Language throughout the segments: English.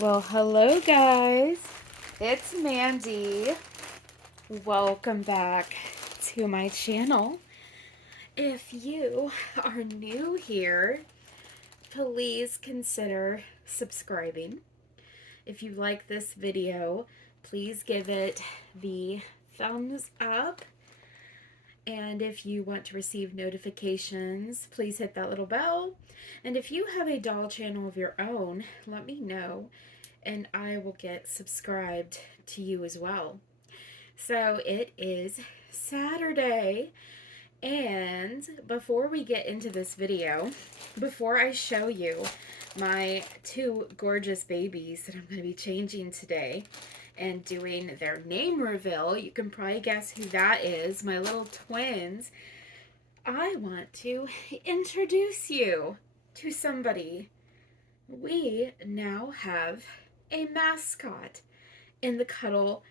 Well, hello guys. It's Mandy. Welcome back to my channel. If you are new here, please consider subscribing. If you like this video, please give it the thumbs up. And if you want to receive notifications, please hit that little bell. And if you have a doll channel of your own, let me know and I will get subscribed to you as well. So it is Saturday, and before we get into this video, before I show you my two gorgeous babies that I'm going to be changing today and doing their name reveal, you can probably guess who that is, my little twins. I want to introduce you to somebody. We now have a mascot in the Cuddle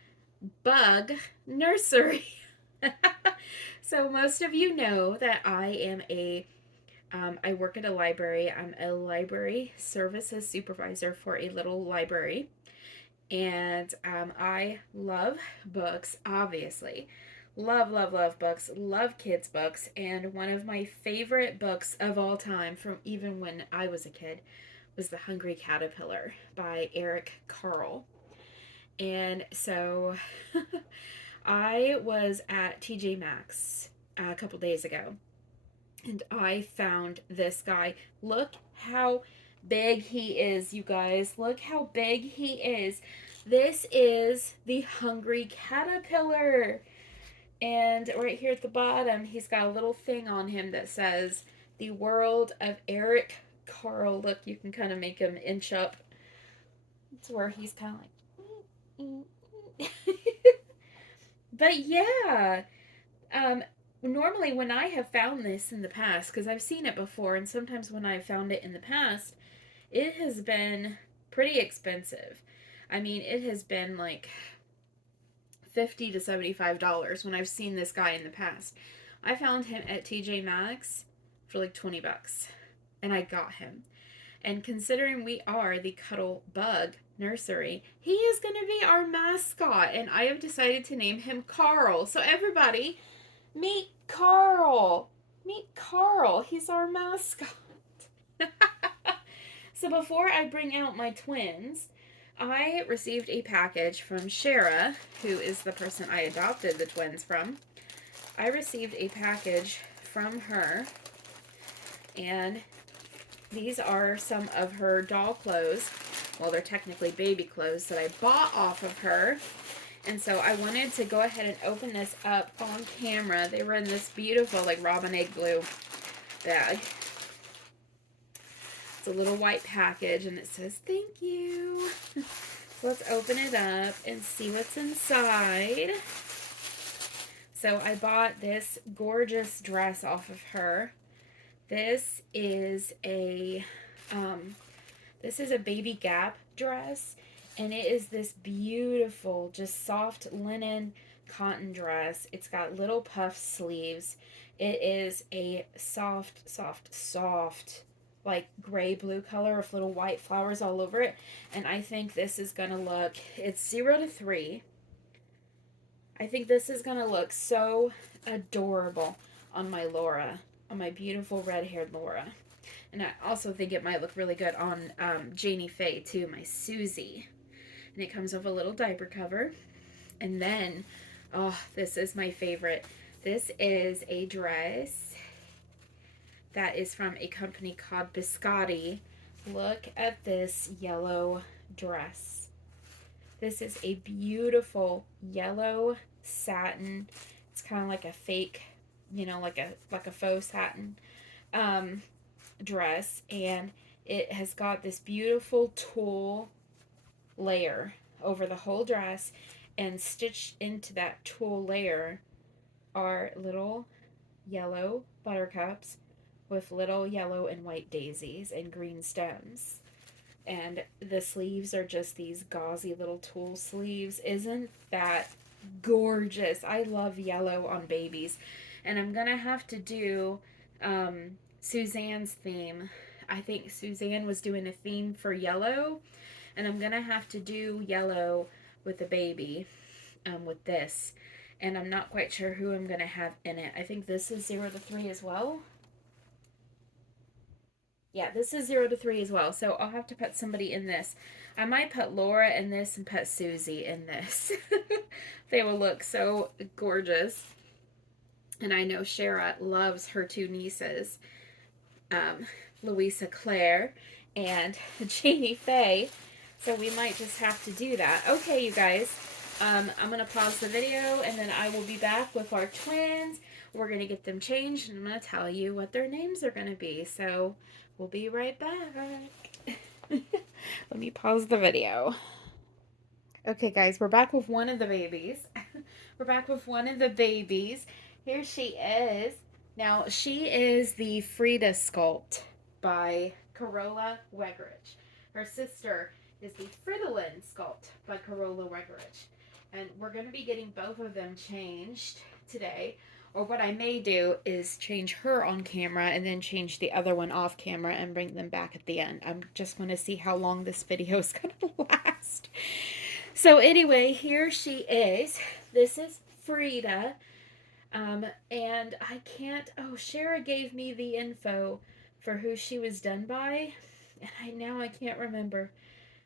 Bug Nursery. So most of you know that I work at a library. I'm a library services supervisor for a little library. And I love books, obviously. Love, love, love books. Love kids' books. And one of my favorite books of all time, from even when I was a kid, was The Hungry Caterpillar by Eric Carle. And so I was at TJ Maxx a couple days ago and I found this guy. Look how big he is, you guys. Look how big he is. This is the Hungry Caterpillar. And right here at the bottom, he's got a little thing on him that says, The World of Eric Carle. Look, you can kind of make him inch up. It's where he's kind of like... But yeah, normally when I have found this in the past, because I've seen it before, and sometimes when I've found it in the past, it has been pretty expensive. I mean, it has been like $50 to $75 when I've seen this guy in the past. I found him at TJ Maxx for like 20 bucks, and I got him. And considering we are the Cuddle Bug Nursery, he is going to be our mascot, and I have decided to name him Carl. So everybody, meet Carl. Meet Carl. He's our mascot. So before I bring out my twins, I received a package from Shara, who is the person I adopted the twins from. I received a package from her, and these are some of her doll clothes. Well, they're technically baby clothes that I bought off of her. And so I wanted to go ahead and open this up on camera. They were in this beautiful, like, robin egg blue bag. It's a little white package, and it says, thank you. So let's open it up and see what's inside. So I bought this gorgeous dress off of her. This is a baby Gap dress, and it is this beautiful, just soft linen cotton dress. It's got little puff sleeves. It is a soft, like gray blue color with little white flowers all over it. And I think this is gonna look, it's 0 to 3. I think this is gonna look so adorable on my Laura, on my beautiful red-haired Laura. And I also think it might look really good on Janie Faye too, my Susie. And it comes with a little diaper cover. And then, oh, this is my favorite. This is a dress that is from a company called Biscotti. Look at this yellow dress. This is a beautiful yellow satin. It's kind of like a fake, like a faux satin dress, and it has got this beautiful tulle layer over the whole dress, and stitched into that tulle layer are little yellow buttercups with little yellow and white daisies and green stems. And the sleeves are just these gauzy little tulle sleeves. Isn't that gorgeous? I love yellow on babies. And I'm gonna have to do Suzanne's theme. I think Suzanne was doing a theme for yellow, And I'm going to have to do yellow with the baby with this. And I'm not quite sure who I'm going to have in it. I think this is 0 to 3 as well. Yeah, this is 0 to 3 as well. So I'll have to put somebody in this. I might put Laura in this and put Susie in this. They will look so gorgeous. And I know Shara loves her two nieces, um, Louisa Claire and Janie Faye. So we might just have to do that. Okay, you guys. I'm going to pause the video and then I will be back with our twins. We're going to get them changed and I'm going to tell you what their names are going to be. So we'll be right back. Let me pause the video. Okay, guys, we're back with one of the babies. We're back with one of the babies. Here she is. Now, she is the Frida sculpt by Carola Wegerich. Her sister is the Fridolin sculpt by Carola Wegerich. And we're going to be getting both of them changed today. Or what I may do is change her on camera and then change the other one off camera and bring them back at the end. I'm just going to see how long this video is going to last. So anyway, here she is. This is Frida. And I can't, oh, Shara gave me the info for who she was done by. And now I can't remember.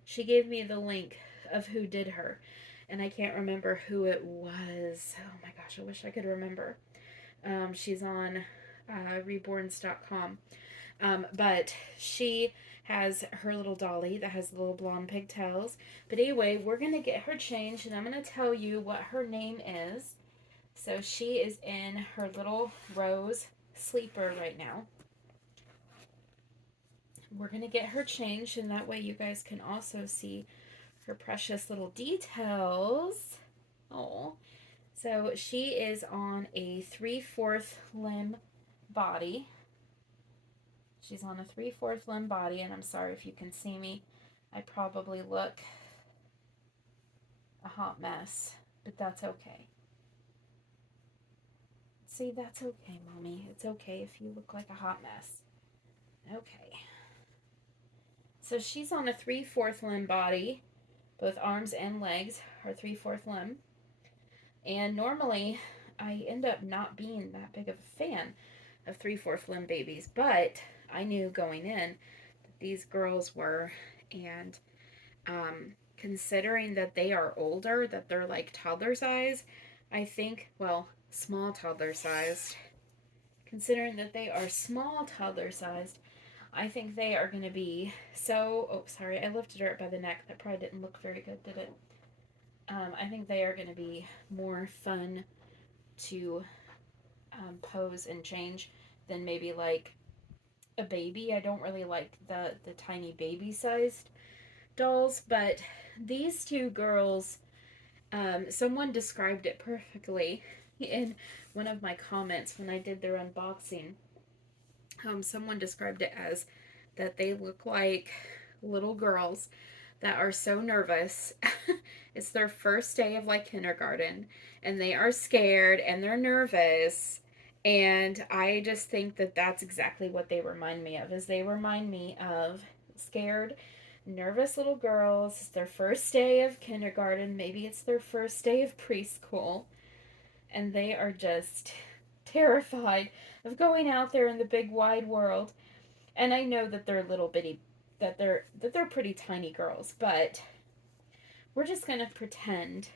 She gave me the link of who did her. And I can't remember who it was. Oh my gosh, I wish I could remember. She's on reborns.com. But she has her little dolly that has little blonde pigtails. But anyway, we're going to get her changed and I'm going to tell you what her name is. So she is in her little rose sleeper right now. We're going to get her changed and that way you guys can also see her precious little details. Oh, so she is on a 3/4 limb body. She's on a 3/4 limb body, and I'm sorry if you can see me. I probably look a hot mess, but that's okay. See, that's okay, Mommy. It's okay if you look like a hot mess. Okay. So she's on a 3/4 limb body. Both arms and legs are 3/4 limb. And normally, I end up not being that big of a fan of 3/4 limb babies, but I knew going in that these girls were, and considering that they are older, that they're like toddler size, I think, well, small toddler sized, considering that they are small toddler sized, I think they are going to be so, oh, sorry, I lifted her up by the neck. That probably didn't look very good, did it? I think they are going to be more fun to pose and change than maybe like a baby. I don't really like the tiny baby sized dolls, but these two girls, someone described it perfectly in one of my comments when I did their unboxing. Someone described it as that they look like little girls that are so nervous. It's their first day of like kindergarten and they are scared and they're nervous. And I just think that that's exactly what they remind me of, is they remind me of scared, nervous little girls. It's their first day of kindergarten. Maybe it's their first day of preschool. And they are just terrified of going out there in the big wide world. And I know that they're little bitty, that they're pretty tiny girls, but we're just going to pretend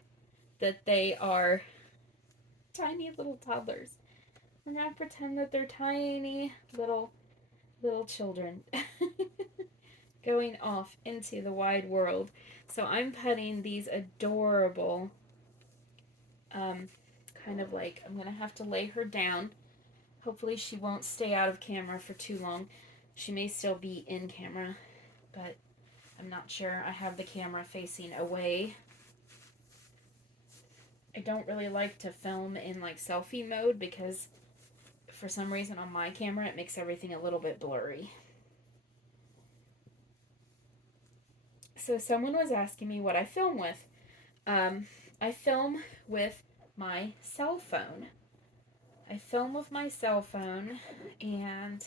that they are tiny little toddlers. We're going to pretend that they're tiny little children going off into the wide world. So I'm putting these adorable, kind of like, I'm going to have to lay her down. Hopefully she won't stay out of camera for too long. She may still be in camera, but I'm not sure. I have the camera facing away. I don't really like to film in like selfie mode because for some reason on my camera it makes everything a little bit blurry. So someone was asking me what I film with. I film with my cell phone. I film with my cell phone and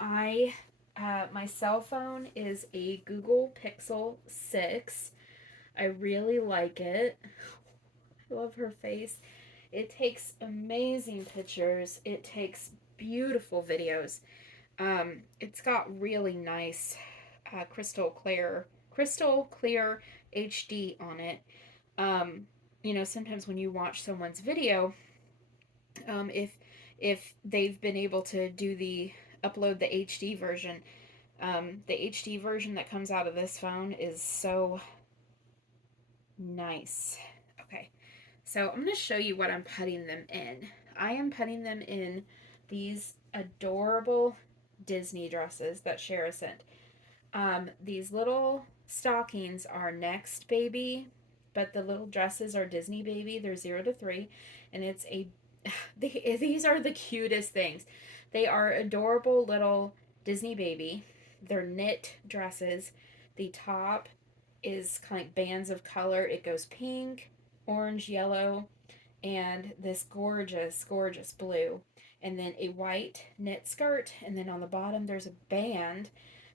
I My cell phone is a Google Pixel 6. I really like it. I love her face. It takes amazing pictures. It takes beautiful videos. It's got really nice crystal clear HD on it. Um, Sometimes when you watch someone's video, if they've been able to do the upload the HD version, the HD version that comes out of this phone is so nice. Okay, so I'm going to show you what I'm putting them in. I am putting them in these adorable Disney dresses that Shara sent. These little stockings are Next Baby, but the little dresses are Disney Baby. They're 0 to 3, and it's a these are the cutest things. They are adorable little Disney Baby. They're knit dresses. The top is kind of like bands of color. It goes pink, orange, yellow, and this gorgeous, gorgeous blue. And then a white knit skirt. And then on the bottom, there's a band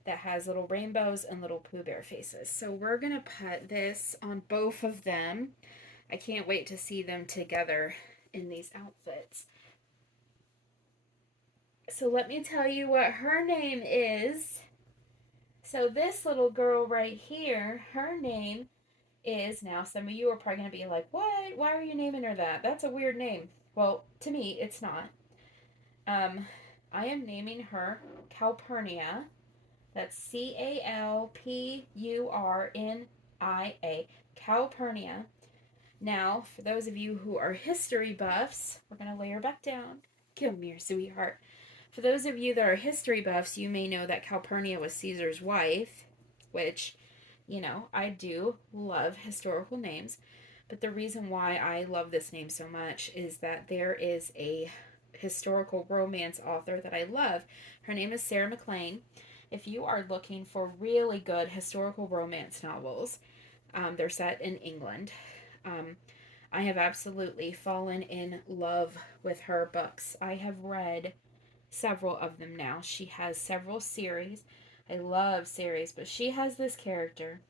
that has little rainbows and little Pooh Bear faces. So we're going to put this on both of them. I can't wait to see them together in these outfits. So let me tell you what her name is. So this little girl right here, her name is, now some of you are probably going to be like, what? Why are you naming her that? That's a weird name. Well, to me, it's not. I am naming her Calpurnia. That's Calpurnia. Calpurnia. Now, for those of you who are history buffs, we're going to lay her back down. Come here, sweetheart. For those of you that are history buffs, you may know that Calpurnia was Caesar's wife, which, I do love historical names. But the reason why I love this name so much is that there is a historical romance author that I love. Her name is Sarah MacLean. If you are looking for really good historical romance novels, they're set in England. I have absolutely fallen in love with her books. I have read several of them now. She has several series. I love series, but she has this character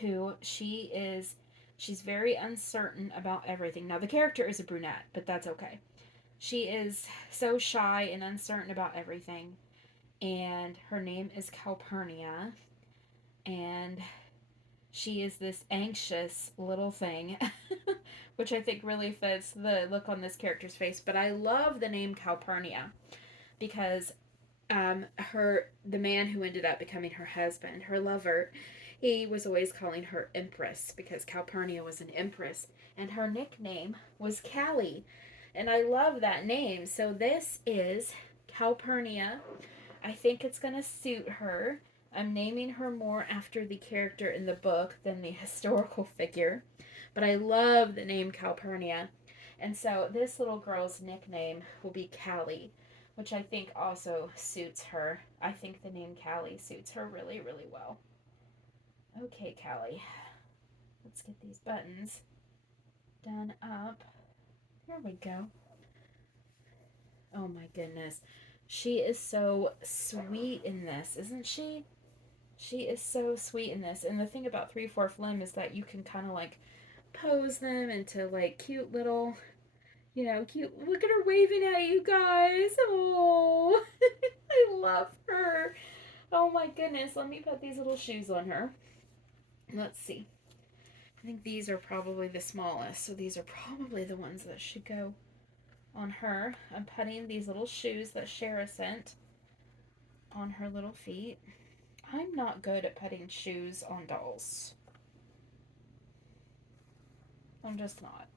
who she's very uncertain about everything. Now, the character is a brunette, but that's okay. She is so shy and uncertain about everything, and her name is Calpurnia, and she is this anxious little thing, which I think really fits the look on this character's face. But I love the name Calpurnia because the man who ended up becoming her husband, her lover, he was always calling her Empress because Calpurnia was an empress, and her nickname was Callie. And I love that name. So this is Calpurnia. I think it's going to suit her. I'm naming her more after the character in the book than the historical figure. But I love the name Calpurnia. And so this little girl's nickname will be Callie, which I think also suits her. I think the name Callie suits her really, really well. Okay, Callie. Let's get these buttons done up. Here we go. Oh my goodness. She is so sweet in this, isn't she? She is so sweet in this. And the thing about 3/4 limb is that you can kind of like pose them into like cute little, cute. Look at her waving at you guys. Oh, I love her. Oh my goodness. Let me put these little shoes on her. Let's see. I think these are probably the smallest. So these are probably the ones that should go on her. I'm putting these little shoes that Shara sent on her little feet. I'm not good at putting shoes on dolls. I'm just not.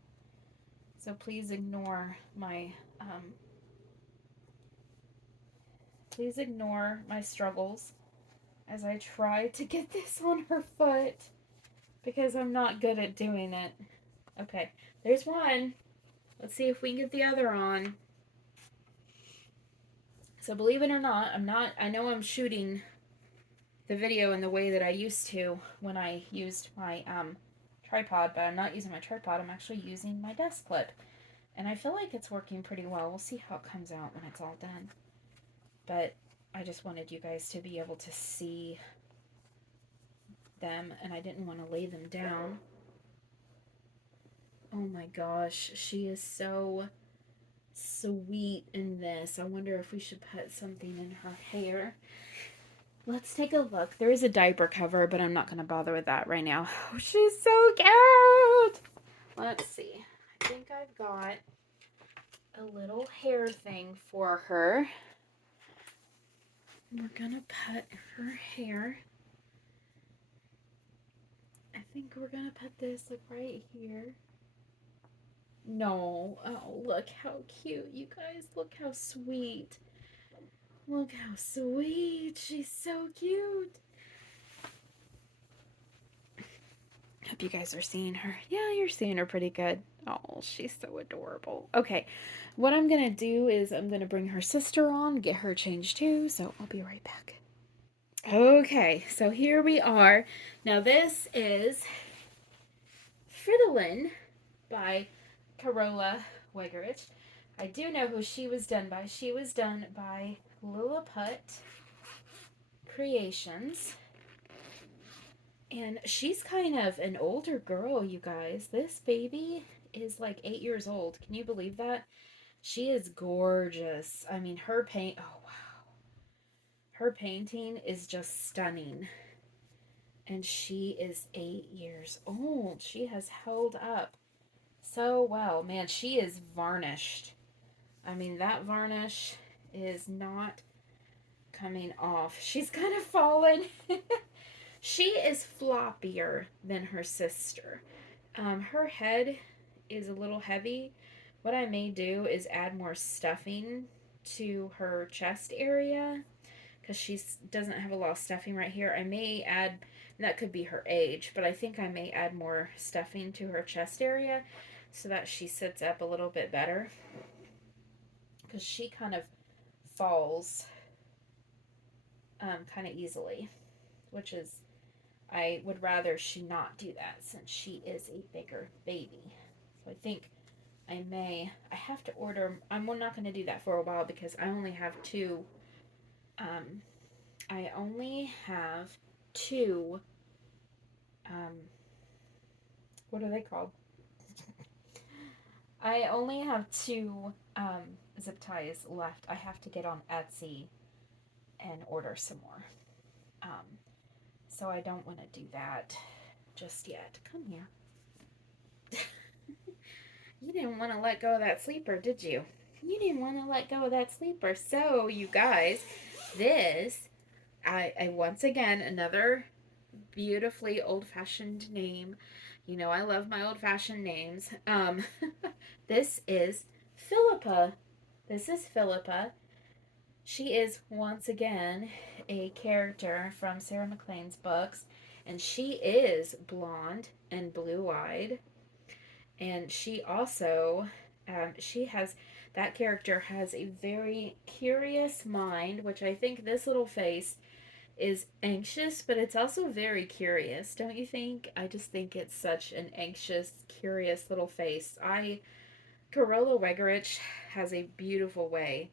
So please ignore my struggles as I try to get this on her foot because I'm not good at doing it. Okay, there's one. Let's see if we can get the other on. So believe it or not, I know I'm shooting the video in the way that I used to when I used my tripod, but I'm not using my tripod. I'm actually using my desk clip. And I feel like it's working pretty well. We'll see how it comes out when it's all done. But I just wanted you guys to be able to see them, and I didn't want to lay them down. Oh my gosh, she is so sweet in this. I wonder if we should put something in her hair. Let's take a look. There is a diaper cover, but I'm not going to bother with that right now. Oh, she's so cute. Let's see. I think I've got a little hair thing for her. We're going to put her hair. I think we're going to put this like right here. No. Oh, look how cute, you guys. Look how sweet. Look how sweet. She's so cute. Hope you guys are seeing her. Yeah, you're seeing her pretty good. Oh, she's so adorable. Okay, what I'm going to do is I'm going to bring her sister on, get her changed too, so I'll be right back. Okay, so here we are. Now this is Fridolin by Carola Wegerich. I do know who she was done by. She was done by Lilliput Creations. And she's kind of an older girl, you guys. This baby is like 8 years old. Can you believe that? She is gorgeous. I mean, her paint, oh wow. Her painting is just stunning. And she is 8 years old. She has held up so well. Man, she is varnished. I mean, that varnish is not coming off. She's kind of fallen. She is floppier than her sister. Her head is a little heavy. What I may do is add more stuffing to her chest area because she doesn't have a lot of stuffing right here. I may add, that could be her age, but I think I may add more stuffing to her chest area so that she sits up a little bit better because she kind of falls kind of easily, which is, I would rather she not do that since she is a bigger baby. So I think I have to order, I'm not going to do that for a while because I only have two, what are they called? I only have two zip ties left. I have to get on Etsy and order some more. So I don't want to do that just yet. Come here. You didn't want to let go of that sleeper, did you? You didn't want to let go of that sleeper. So, you guys, this, I once again, another beautifully old-fashioned name. You know I love my old-fashioned names. This is Philippa. This is Philippa. She is, once again, a character from Sarah McLean's books, and she is blonde and blue-eyed. And she also, that character has a very curious mind, which I think this little face is anxious, but it's also very curious, don't you think? I just think it's such an anxious, curious little face. Carola Wegerich has a beautiful way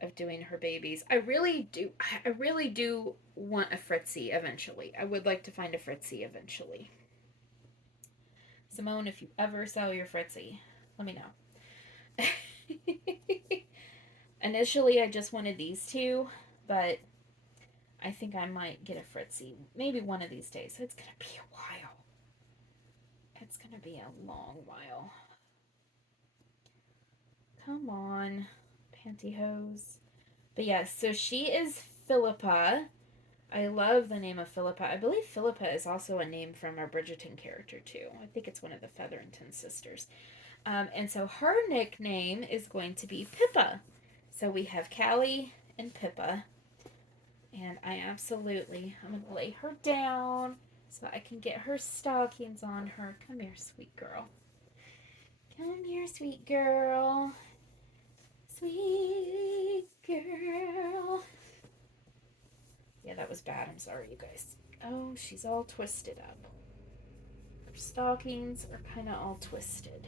of doing her babies. I really do want a Fritzy eventually. I would like to find a Fritzy eventually. Simone, if you ever sell your Fritzy, let me know. Initially, I just wanted these two, but I think I might get a Fritzy maybe one of these days. It's going to be a while. It's going to be a long while. Come on, pantyhose. But yes, so she is Philippa. I love the name of Philippa. I believe Philippa is also a name from our Bridgerton character, too. I think it's one of the Featherington sisters. And so her nickname is going to be Pippa. So we have Callie and Pippa. And I'm going to lay her down so I can get her stockings on her. Come here, sweet girl. Come here, sweet girl. Sweet girl. Yeah, that was bad. I'm sorry, you guys. Oh, she's all twisted up. Her stockings are kind of all twisted.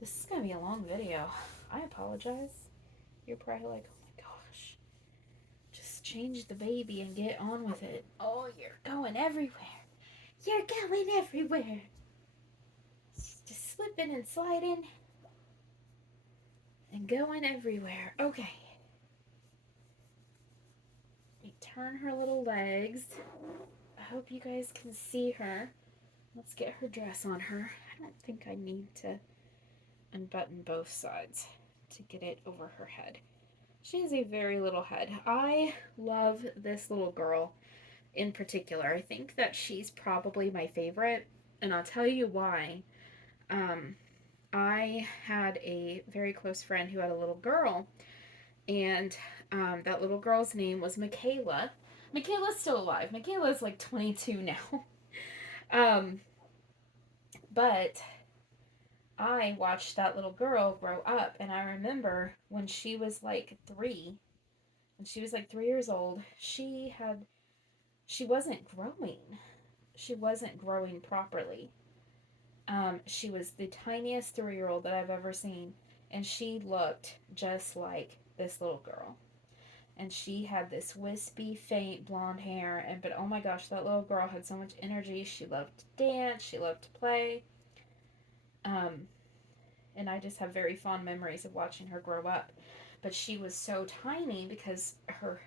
This is going to be a long video. I apologize. You're probably like, oh my gosh, change the baby and get on with it. Oh, you're going everywhere. You're going everywhere. Just slipping and sliding and going everywhere. Okay. Let me turn her little legs. I hope you guys can see her. Let's get her dress on her. I don't think I need to unbutton both sides to get it over her head. She has a very little head. I love this little girl in particular. I think that she's probably my favorite, and I'll tell you why. Um, I had a very close friend who had a little girl, and that little girl's name was Michaela. Michaela's still alive. Michaela's like 22 now. um, but I watched that little girl grow up, and I remember when she was like 3 years old, she wasn't growing. She wasn't growing properly. She was the tiniest 3 year old that I've ever seen, and she looked just like this little girl. And she had this wispy, faint blonde hair, and but oh my gosh, that little girl had so much energy. She loved to dance, she loved to play. Um, and I just have very fond memories of watching her grow up. But she was so tiny because her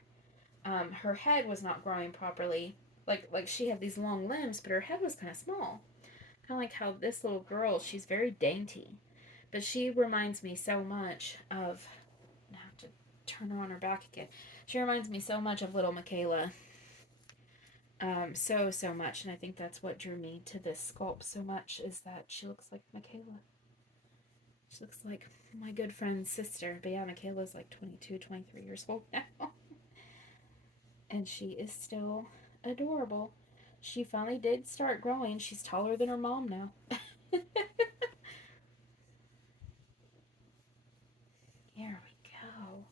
head was not growing properly. Like she had these long limbs, but her head was kind of small. Kind of like how this little girl, she's very dainty, but she reminds me so much of. I have to turn her on her back again. She reminds me so much of little Michaela. So much, and I think that's what drew me to this sculpt so much is that she looks like Michaela. She looks like my good friend's sister. But yeah, Michaela's like 22, 23 years old now. And she is still adorable. She finally did start growing. She's taller than her mom now. Here we go.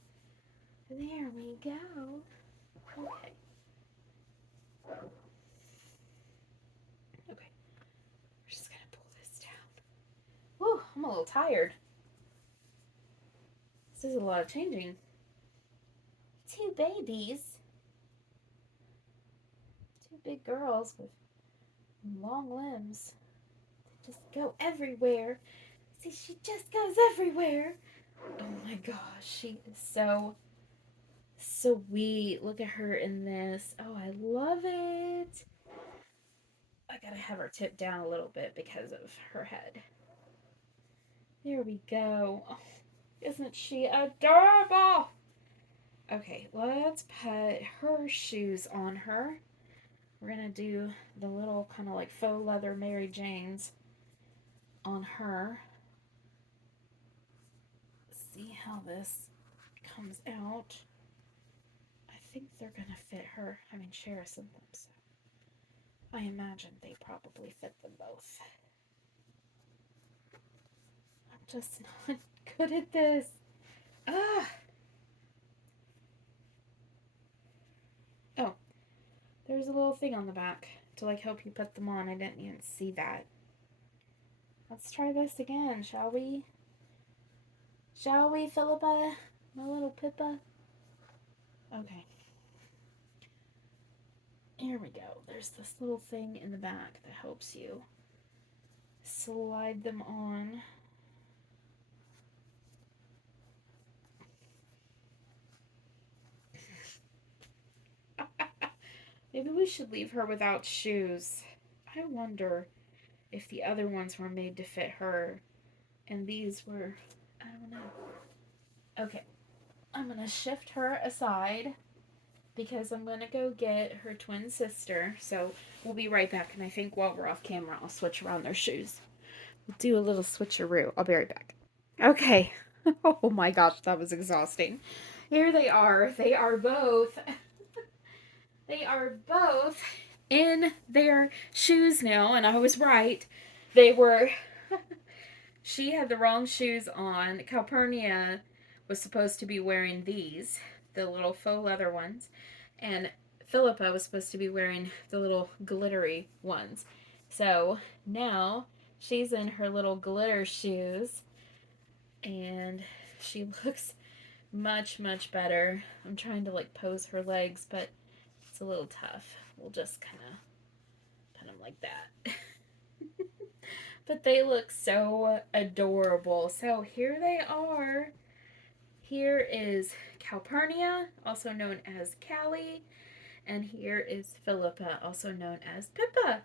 There we go. Okay. Okay. We're just gonna pull this down. Whew, I'm a little tired. This is a lot of changing. Two babies. Two big girls with long limbs. They just go everywhere. See, she just goes everywhere. Oh my gosh, she is so sweet. Look at her in this. Oh, I love it. I gotta have her tip down a little bit because of her head. There we go. Oh, isn't she adorable? Okay, let's put her shoes on her. We're gonna do the little kind of like faux leather Mary Janes on her. See how this comes out. I think they're gonna fit her. I mean, Shara sent them, so I imagine they probably fit them both. I'm just not good at this. Ah. Oh, there's a little thing on the back to like help you put them on. I didn't even see that. Let's try this again, shall we? Shall we, Philippa? My little Pippa? Okay. Here we go. There's this little thing in the back that helps you slide them on. Maybe we should leave her without shoes. I wonder if the other ones were made to fit her and these were, I don't know. Okay, I'm gonna shift her aside because I'm gonna go get her twin sister. So we'll be right back, and I think while we're off camera, I'll switch around their shoes. We'll do a little switcheroo. I'll be right back. Okay. Oh my gosh, that was exhausting. Here they are. They are both in their shoes now, and I was right. They were. She had the wrong shoes on. Calpurnia was supposed to be wearing these, the little faux leather ones, and Philippa was supposed to be wearing the little glittery ones. So now she's in her little glitter shoes, and she looks Much, much better. I'm trying to like pose her legs, but it's a little tough. We'll just kind of put them like that. But they look so adorable. So here they are. Here is Calpurnia, also known as Callie, and here is Philippa, also known as Pippa.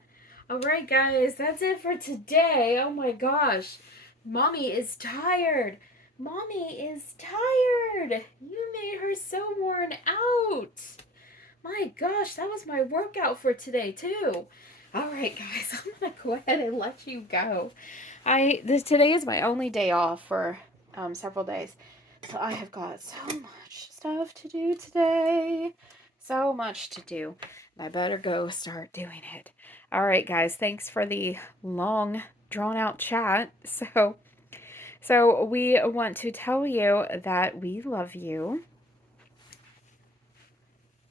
All right, guys, that's it for today. Oh my gosh, Mommy is tired. Mommy is tired. You made her so worn out. My gosh, that was my workout for today too. All right, guys, I'm gonna go ahead and let you go. Today is my only day off for several days, so I have got so much stuff to do today. So much to do. And I better go start doing it. All right, guys, thanks for the long, drawn out chat. So we want to tell you that we love you.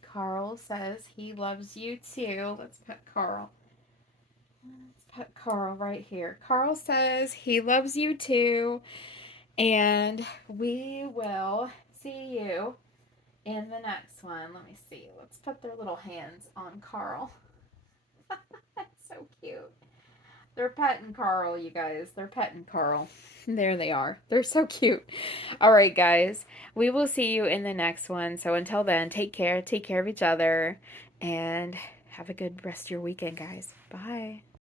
Carl says he loves you too. Let's put Carl. Let's put Carl right here. Carl says he loves you too. And we will see you in the next one. Let me see. Let's put their little hands on Carl. That's so cute. They're petting Carl, you guys. They're petting Carl. There they are. They're so cute. All right, guys. We will see you in the next one. So until then, take care. Take care of each other. And have a good rest of your weekend, guys. Bye.